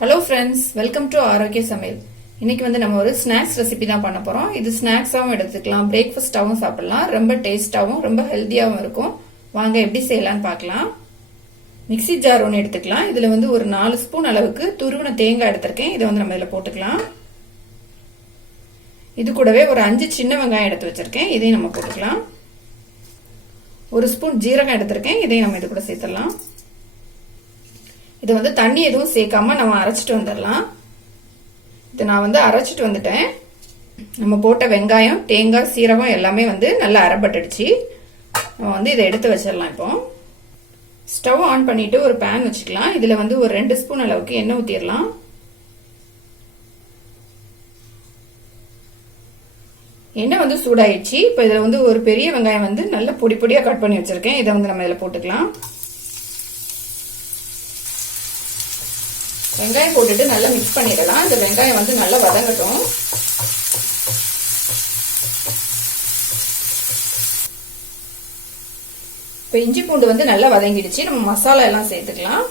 Hello friends welcome to ஆரோக்கிய சமையல் இன்னைக்கு வந்து நம்ம ஒரு ஸ்நாக்ஸ் ரெசிபி தான் பண்ண போறோம். இது ஸ்நாக்ஸாகவும் எடுத்துக்கலாம். பிரேக்ஃபாஸ்டாகவும் சாப்பிடலாம். ரொம்ப டேஸ்டாகவும் ரொம்ப ஹெல்த்தியாகவும் இருக்கும். வாங்க எப்படி செய்யலாம்னு பார்க்கலாம். மிக்ஸி ஜார் ஒன்று எடுத்துக்கலாம். இதில் வந்து ஒரு நாலு ஸ்பூன் அளவுக்கு துருவின தேங்காய் எடுத்திருக்கேன். இதை வந்து நம்ம இதில் போட்டுக்கலாம். இது கூடவே ஒரு அஞ்சு சின்ன வெங்காயம் எடுத்து வச்சிருக்கேன். இதையும் நம்ம போட்டுக்கலாம். ஒரு ஸ்பூன் ஜீரகம் எடுத்திருக்கேன். இதையும் நம்ம இது கூட சேர்த்துடலாம். இது வந்து தண்ணி எதுவும் சேர்க்காம நம்ம அரைச்சிட்டு வந்துடலாம். இது நான் வந்து அரைச்சிட்டு வந்துட்டேன். நம்ம போட்ட வெங்காயம் தேங்காய் சீரகம் எல்லாமே வந்து நல்லா அரைப்பட்டுடுச்சு. நம்ம வந்து இதை எடுத்து வச்சிடலாம் இப்போ. ஸ்டவ் ஆன் பண்ணிட்டு ஒரு பேன் வச்சுக்கலாம். இதுல வந்து ஒரு ரெண்டு ஸ்பூன் அளவுக்கு எண்ணெய் ஊத்திடலாம். எண்ணெய் வந்து சூடாயிடுச்சு. இப்போ இதில் வந்து ஒரு பெரிய வெங்காயம் வந்து நல்ல பொடி பொடியாக கட் பண்ணி வச்சுருக்கேன். இதை வந்து நம்ம இதில் போட்டுக்கலாம். வெங்காயம் போட்டுட்டு நல்லா மிக்ஸ் பண்ணிடலாம். இந்த வெங்காயம் வந்து நல்லா வதங்கட்டும். இப்போ இஞ்சி பூண்டு வந்து நல்லா வதங்கிடுச்சு. நம்ம மசாலா எல்லாம் சேர்த்துக்கலாம்.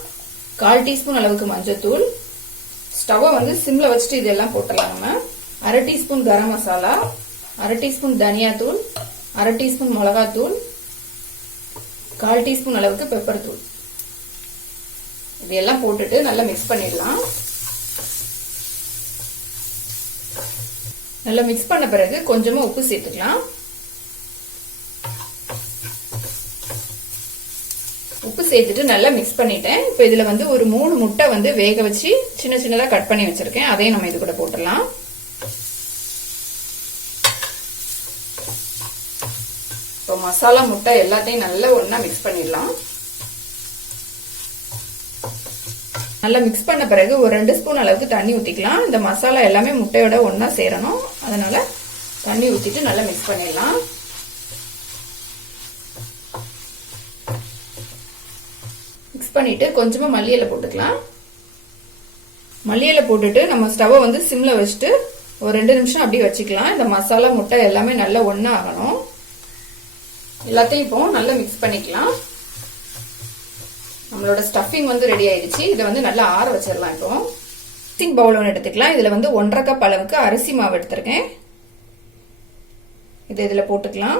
கால் டீஸ்பூன் அளவுக்கு மஞ்சத்தூள். ஸ்டவ்வை வந்து சிம்ல வச்சுட்டு இதெல்லாம் போட்டலாம் நம்ம. அரை டீஸ்பூன் கரம் மசாலா அரை டீஸ்பூன் தனியாத்தூள் அரை டீஸ்பூன் மிளகாத்தூள் கால் டீஸ்பூன் அளவுக்கு பெப்பர் தூள். இதையெல்லாம் போட்டுட்டு நல்லா மிக்ஸ் பண்ணிடலாம். நல்லா மிக்ஸ் பண்ண பிறகு கொஞ்சமா உப்பு சேர்த்துக்கலாம். உப்பு சேர்த்துட்டு நல்லா மிக்ஸ் பண்ணிட்டேன். இப்போ இதுல வந்து ஒரு மூணு முட்டை வந்து வேக வச்சு சின்ன சின்னதா கட் பண்ணி வச்சிருக்கேன். அதையும் நம்ம இது கூட போட்டுடலாம். இப்போ மசாலா முட்டை எல்லாத்தையும் நல்லா ஒன்னா மிக்ஸ் பண்ணிடலாம். நல்லா மிக்ஸ் பண்ண பிறகு ஒரு ரெண்டு ஸ்பூன் அளவுக்கு தண்ணி ஊற்றிக்கலாம் இந்த மசாலா எல்லாமே முட்டையோட ஒன்றா சேரணும். அதனால் தண்ணி ஊற்றிட்டு நல்லா மிக்ஸ் பண்ணிடலாம். மிக்ஸ் பண்ணிட்டு கொஞ்சமாக மல்லியில் போட்டுக்கலாம். மல்லியில் போட்டுட்டு நம்ம ஸ்டவ்வை வந்து சிம்மில் வச்சுட்டு ஒரு ரெண்டு நிமிஷம் அப்படியே வச்சுக்கலாம். இந்த மசாலா முட்டை எல்லாமே நல்லா ஒன்றா ஆகணும். எல்லாத்தையும் இப்போ நல்லா மிக்ஸ் பண்ணிக்கலாம். நம்மளோட ஸ்டஃபிங் வந்து ரெடி ஆயிடுச்சு. இதை வந்து நல்லா ஆற வச்சிடலாம் இப்போ. மிக்சிங் பவுல் ஒன்று எடுத்துக்கலாம். இதில் வந்து ஒன்றரை கப் அளவுக்கு அரிசி மாவு எடுத்திருக்கேன். இது இதில் போட்டுக்கலாம்.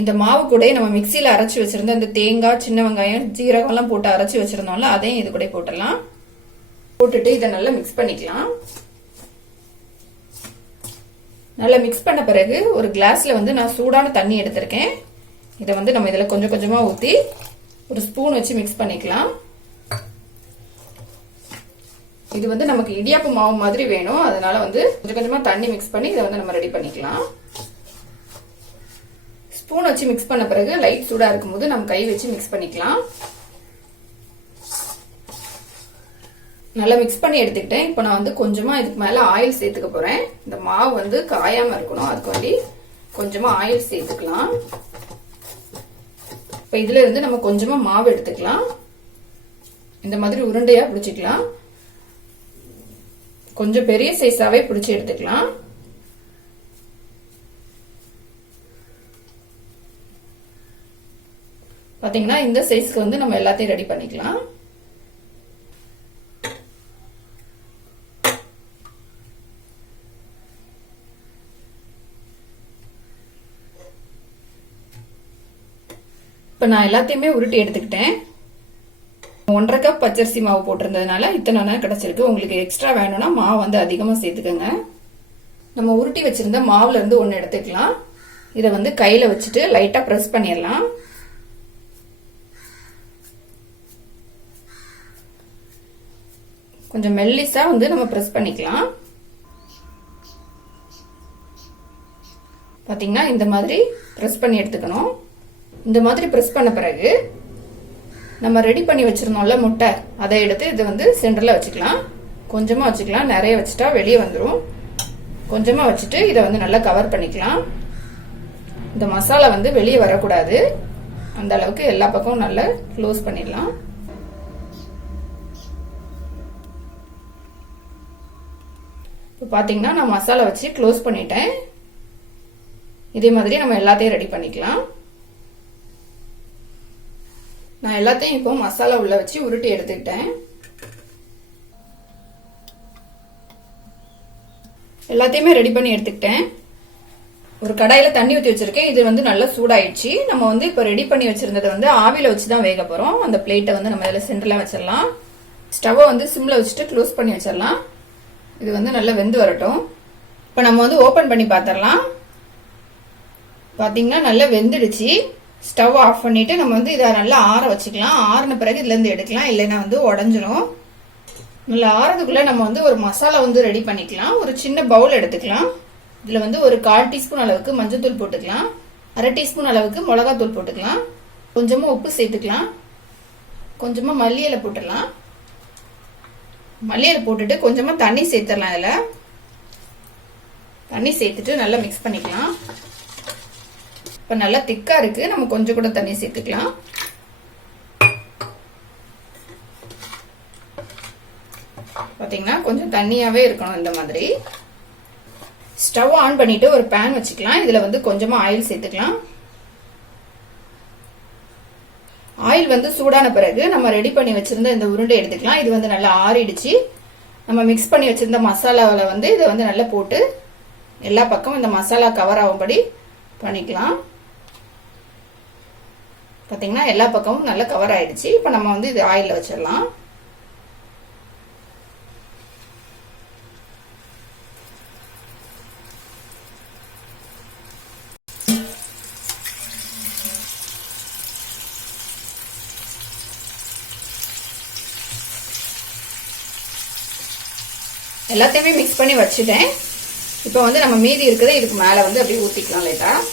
இந்த மாவு கூட நம்ம மிக்சியில் அரைச்சி வச்சிருந்த இந்த தேங்காய் சின்ன வெங்காயம் ஜீரகம்லாம் போட்டு அரைச்சி வச்சிருந்தோம்ல அதையும் இது கூட போட்டுடலாம். போட்டுட்டு இதை நல்லா மிக்ஸ் பண்ணிக்கலாம். நல்லா மிக்ஸ் பண்ண பிறகு ஒரு கிளாஸ்ல வந்து நான் சூடான தண்ணி எடுத்திருக்கேன். இதை வந்து நம்ம இதில் கொஞ்சம் கொஞ்சமாக ஊற்றி ஒரு ஸ்பூன் வச்சு மிக்ஸ் பண்ணிக்கலாம். இது வந்து நமக்கு இடியாப்பு மாவு மாதிரி வேணும். அதனால வந்து கொஞ்சம் கொஞ்சமாக தண்ணி மிக்ஸ் பண்ணி இதை வந்து நம்ம ரெடி பண்ணிக்கலாம். ஸ்பூன் வச்சு மிக்ஸ் பண்ண பிறகு லைட் சூடாக இருக்கும்போது நம்ம கை வச்சு மிக்ஸ் பண்ணிக்கலாம். நல்லா மிக்ஸ் பண்ணி எடுத்துக்கிட்டேன். இப்போ நான் வந்து கொஞ்சமாக இதுக்கு மேலே ஆயில் சேர்த்துக்க போகிறேன் இந்த மாவு வந்து காயாமல் இருக்கணும். அதுக்கு வேண்டி கொஞ்சமாக ஆயில் சேர்த்துக்கலாம். இப்போ இதுல இருந்து நம்ம கொஞ்சமா மாவு எடுத்துக்கலாம். இந்த மாதிரி உருண்டையா பிடிச்சிக்கலாம். கொஞ்சம் பெரிய சைஸாவே பிடிச்சி எடுத்துக்கலாம். பாத்தீங்கன்னா இந்த சைஸ்க்கு வந்து நம்ம எல்லாத்தையும் ரெடி பண்ணிக்கலாம். இப்போ நான் எல்லாத்தையுமே உருட்டி எடுத்துக்கிட்டேன். ஒன்றரை கப் பச்சரிசி மாவு போட்டிருந்ததுனால இத்தனை நேரம் கிடச்சிருக்கு. உங்களுக்கு எக்ஸ்ட்ரா வேணும்னா மாவு வந்து அதிகமாக சேர்த்துக்கோங்க. நம்ம உருட்டி வச்சிருந்த மாவுல இருந்து ஒன்று எடுத்துக்கலாம். இதை வந்து கையில் வச்சுட்டு லைட்டாக ப்ரெஸ் பண்ணிடலாம். கொஞ்சம் மெல்லிஸாக வந்து நம்ம ப்ரெஸ் பண்ணிக்கலாம். பார்த்தீங்கன்னா இந்த மாதிரி ப்ரெஸ் பண்ணி எடுத்துக்கணும். இந்த மாதிரி ப்ரெஸ் பண்ண பிறகு நம்ம ரெடி பண்ணி வச்சிருந்தோம்ல முட்டை அதை எடுத்து இது வந்து சென்டரில் வச்சுக்கலாம். கொஞ்சமாக வச்சுக்கலாம். நிறைய வச்சுட்டா வெளியே வந்துடும் கொஞ்சமாக வச்சுட்டு இதை வந்து நல்லா கவர் பண்ணிக்கலாம். இந்த மசாலா வந்து வெளியே வரக்கூடாது. அந்த அளவுக்கு எல்லா பக்கமும் நல்லா க்ளோஸ் பண்ணிடலாம். இப்போ பார்த்தீங்கன்னா நான் மசாலா வச்சு க்ளோஸ் பண்ணிட்டேன். இதே மாதிரி நம்ம எல்லாத்தையும் ரெடி பண்ணிக்கலாம். நான் எல்லாத்தையும் இப்போ மசாலா உள்ள வச்சு உருட்டி எடுத்துக்கிட்டேன். எல்லாத்தையுமே ரெடி பண்ணி எடுத்துக்கிட்டேன். ஒரு கடாயில தண்ணி ஊற்றி வச்சிருக்கேன். இது வந்து நல்லா சூடாயிடுச்சு. நம்ம வந்து இப்போ ரெடி பண்ணி வச்சிருந்ததை வந்து ஆவில வச்சு தான் வேக போறோம். அந்த பிளேட்டை வந்து நம்ம இதில் சென்டர்ல வச்சிடலாம். ஸ்டவ்வை வந்து சிம்ல வச்சுட்டு க்ளோஸ் பண்ணி வச்சிடலாம். இது வந்து நல்லா வெந்து வரட்டும். இப்போ நம்ம வந்து ஓபன் பண்ணி பார்த்துடலாம் பார்த்தீங்கன்னா நல்லா வெந்துடுச்சு. ஸ்டவ் ஆஃப் பண்ணிட்டு நம்ம வந்து இதை நல்லா ஆற வச்சுக்கலாம். ஆறின பிறகு இதுலேருந்து எடுக்கலாம். இல்லைன்னா வந்து உடஞ்சிரும். நல்லா ஆறதுக்குள்ள நம்ம வந்து ஒரு மசாலா வந்து ரெடி பண்ணிக்கலாம். ஒரு சின்ன பவுல் எடுத்துக்கலாம். இதில் வந்து ஒரு கால் டீஸ்பூன் அளவுக்கு மஞ்சள்தூள் போட்டுக்கலாம். அரை டீஸ்பூன் அளவுக்கு மிளகாத்தூள் போட்டுக்கலாம். கொஞ்சமாக உப்பு சேர்த்துக்கலாம். கொஞ்சமாக மல்லி இலை போட்டுடலாம். மல்லி இலை போட்டுட்டு கொஞ்சமாக தண்ணி சேர்த்துடலாம் இதில். தண்ணி சேர்த்துட்டு நல்லா மிக்ஸ் பண்ணிக்கலாம். இப்போ நல்லா திக்காக இருக்குது நம்ம கொஞ்சம் கூட தண்ணி சேர்த்துக்கலாம். பார்த்தீங்கன்னா கொஞ்சம் தண்ணியாகவே இருக்கணும் இந்த மாதிரி. ஸ்டவ் ஆன் பண்ணிட்டு ஒரு பேன் வச்சுக்கலாம். இதில் வந்து கொஞ்சமாக ஆயில் சேர்த்துக்கலாம். ஆயில் வந்து சூடான பிறகு நம்ம ரெடி பண்ணி வச்சிருந்த இந்த உருண்டை எடுத்துக்கலாம். இது வந்து நல்லா ஆறிடுச்சு. நம்ம மிக்ஸ் பண்ணி வச்சிருந்த மசாலாவில் வந்து இதை வந்து நல்லா போட்டு எல்லா பக்கமும் இந்த மசாலா கவர் ஆகும்படி பண்ணிக்கலாம். பார்த்தீங்கன்னா எல்லா பக்கமும் நல்லா கவர் ஆயிடுச்சு. இப்போ நம்ம வந்து இது ஆயிலில் வச்சிடலாம். எல்லாத்தையுமே மிக்ஸ் பண்ணி வச்சுட்டேன். இப்போ வந்து நம்ம மீதி இருக்கிறத இதுக்கு மேலே வந்து அப்படியே ஊற்றிக்கலாம் லேட்டாக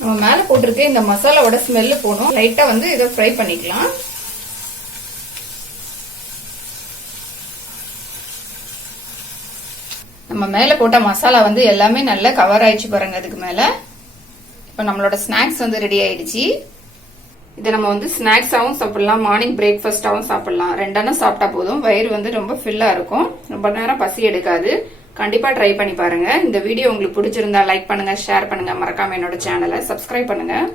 நம்ம மேலே போட்டிருக்க இந்த மசாலாவோட ஸ்மெல்லு போகணும். லைட்டாக வந்து இதை ஃப்ரை பண்ணிக்கலாம். நம்ம மேலே போட்ட மசாலா வந்து எல்லாமே நல்லா கவர் ஆயிடுச்சு பாருங்க அதுக்கு மேலே. இப்போ நம்மளோட ஸ்நாக்ஸ் வந்து ரெடி ஆயிடுச்சு. இதை நம்ம வந்து ஸ்நாக்ஸாகவும் சாப்பிடலாம். மார்னிங் பிரேக்ஃபாஸ்டாகவும் சாப்பிடலாம். ரெண்டான சாப்பிட்டா போதும். வயிறு வந்து ரொம்ப ஃபில்லாக இருக்கும். ரொம்ப நேரம் பசி எடுக்காது. கண்டிப்பாக ட்ரை பண்ணி பாருங்கள் இந்த வீடியோ உங்களுக்கு பிடிச்சிருந்தா லைக் பண்ணுங்கள் ஷேர் பண்ணுங்கள் மறக்காமல் என்னோட சேனலை சப்ஸ்கிரைப் பண்ணுங்கள்